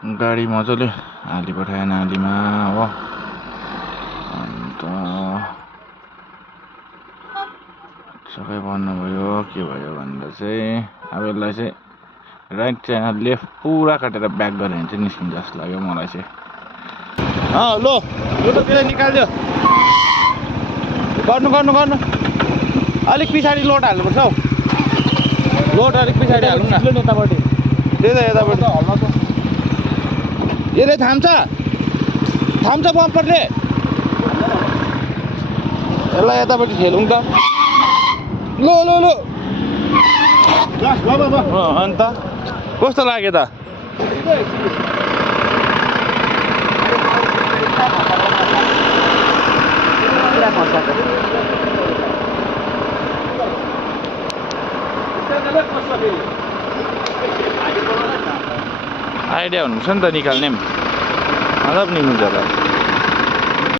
गाडी मजाले हाली पठायो नालीमा हो। अन्त सबै भन्नुभयो के भयो भन्दा चाहिँ अब यसलाई चाहिँ राइट चाहिँ लेफ्ट पुरा काटेर ब्याक गरेर भने चाहिँ निस्किन्छ जस्तो लाग्यो मलाई चाहिँ। लो यो त त्यसलाई निकाल्दियो। गर्नु अलिक पछाडि लोड हाल्नुपर्छ हौ। लोड अलिक पछाडि हाल्नु न। त्यही त यतापट्टि यसले थाम्छ बम्परले। यसलाई यतापट्टि ठेलौँ त। लो अन्त कस्तो लाग्यो त? आइडिया हुनुपर्छ नि त निकाल्ने पनि। मतलब निस्किन्छ होला।